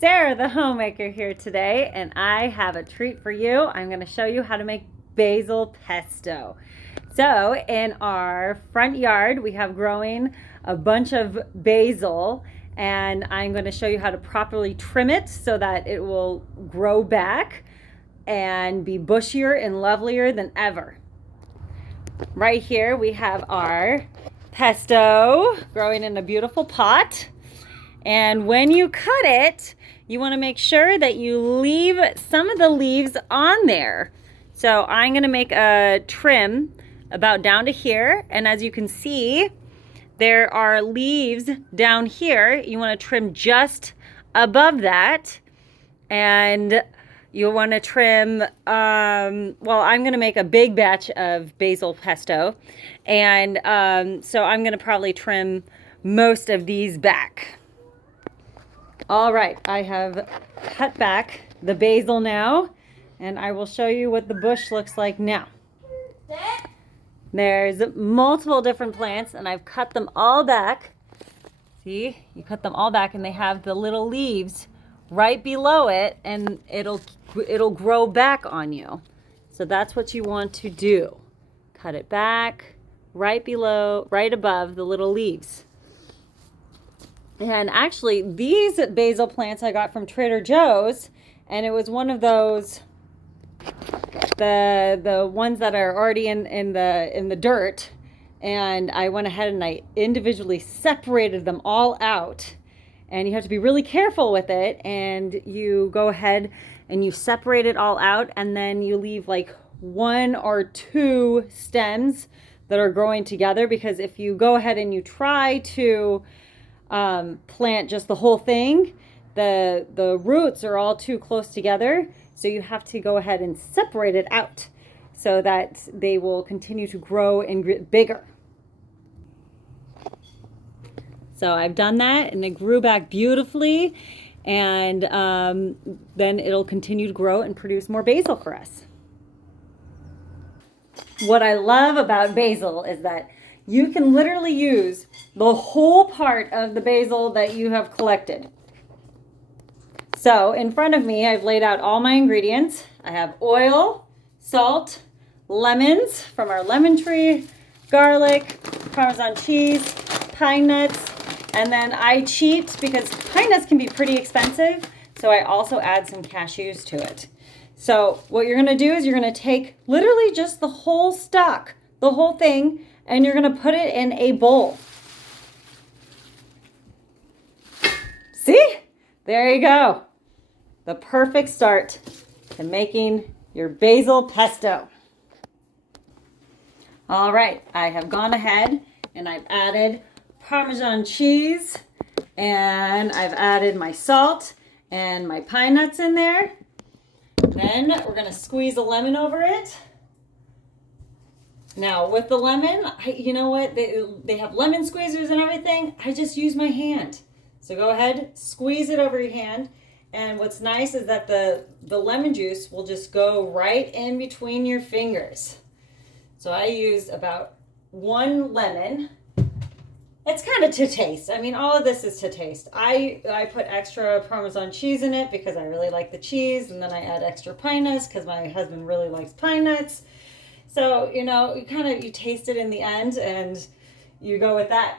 Sarah, the homemaker here today, and I have a treat for you. I'm going to show you how to make basil pesto. So in our front yard, we have growing a bunch of basil, and I'm going to show you how to properly trim it so that it will grow back and be bushier and lovelier than ever. Right here we have our pesto growing in a beautiful pot. And when you cut it, you want to make sure that you leave some of the leaves on there. So I'm going to make a trim about down to here. And as you can see, there are leaves down here. You want to trim just above that. And you want to trim, well, I'm going to make a big batch of basil pesto. And so I'm going to probably trim most of these back. All right, I have cut back the basil now, and I will show you what the bush looks like now. There's multiple different plants, and I've cut them all back. See, you cut them all back, and they have the little leaves right below it, and it'll grow back on you. So that's what you want to do. Cut it back right below, right above the little leaves. And actually, these basil plants I got from Trader Joe's, and it was one of those, the ones that are already in the dirt. And I went ahead and I individually separated them all out. And you have to be really careful with it. And you go ahead and you separate it all out, and then you leave like 1 or 2 stems that are growing together. Because if you go ahead and you try to plant just the whole thing, the roots are all too close together, so you have to go ahead and separate it out so that they will continue to grow and get bigger. So I've done that, and it grew back beautifully, and then it'll continue to grow and produce more basil for us. What I love about basil is that you can literally use the whole part of the basil that you have collected. So in front of me, I've laid out all my ingredients. I have oil, salt, lemons from our lemon tree, garlic, Parmesan cheese, pine nuts, and then I cheat because pine nuts can be pretty expensive, so I also add some cashews to it. So what you're gonna do is you're gonna take literally just the whole stock, the whole thing, and you're gonna put it in a bowl. See? There you go. The perfect start to making your basil pesto. All right, I have gone ahead and I've added Parmesan cheese, and I've added my salt and my pine nuts in there. Then we're gonna squeeze a lemon over it. Now with the lemon, you know what? They have lemon squeezers and everything. I just use my hand. So go ahead, squeeze it over your hand. And what's nice is that the lemon juice will just go right in between your fingers. So I used about 1 lemon. It's kind of to taste. I mean, all of this is to taste. I put extra Parmesan cheese in it because I really like the cheese. And then I add extra pine nuts because my husband really likes pine nuts. So, you know, you taste it in the end and you go with that.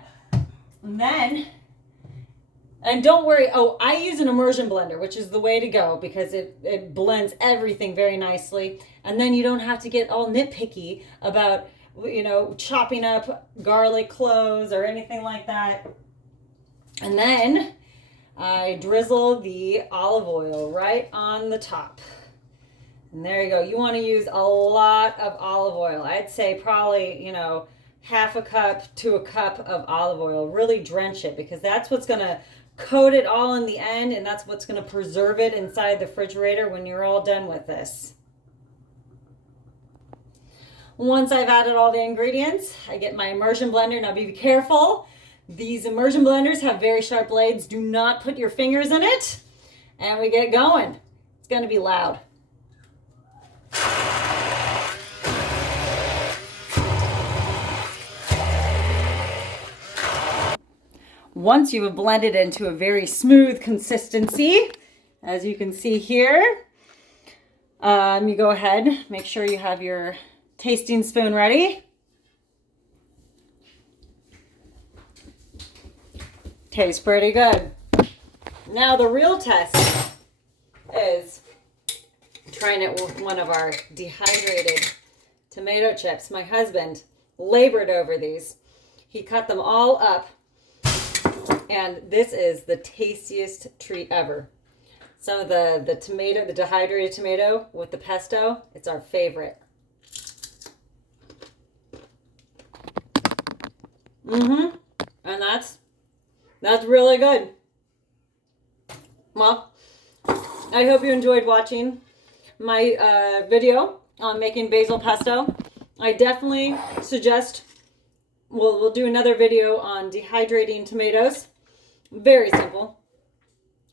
And don't worry, I use an immersion blender, which is the way to go because it blends everything very nicely. And then you don't have to get all nitpicky about, you know, chopping up garlic cloves or anything like that. And then I drizzle the olive oil right on the top. And there you go. You want to use a lot of olive oil. I'd say probably, you know, half a cup to a cup of olive oil. Really drench it because that's what's going to coat it all in the end, and that's what's going to preserve it inside the refrigerator when you're all done with this. Once I've added all the ingredients, I get my immersion blender. Now be careful. These immersion blenders have very sharp blades. Do not put your fingers in it. And we get going. It's going to be loud. Once you have blended into a very smooth consistency, as you can see here. You go ahead, make sure you have your tasting spoon ready. Tastes pretty good. Now the real test is trying it with one of our dehydrated tomato chips. My husband labored over these. He cut them all up, and this is the tastiest treat ever. Some of the tomato, the dehydrated tomato with the pesto, it's our favorite. And that's really good. Well, I hope you enjoyed watching my video on making basil pesto. I definitely suggest we'll do another video on dehydrating tomatoes. Very simple.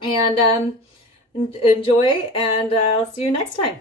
And enjoy, and I'll see you next time.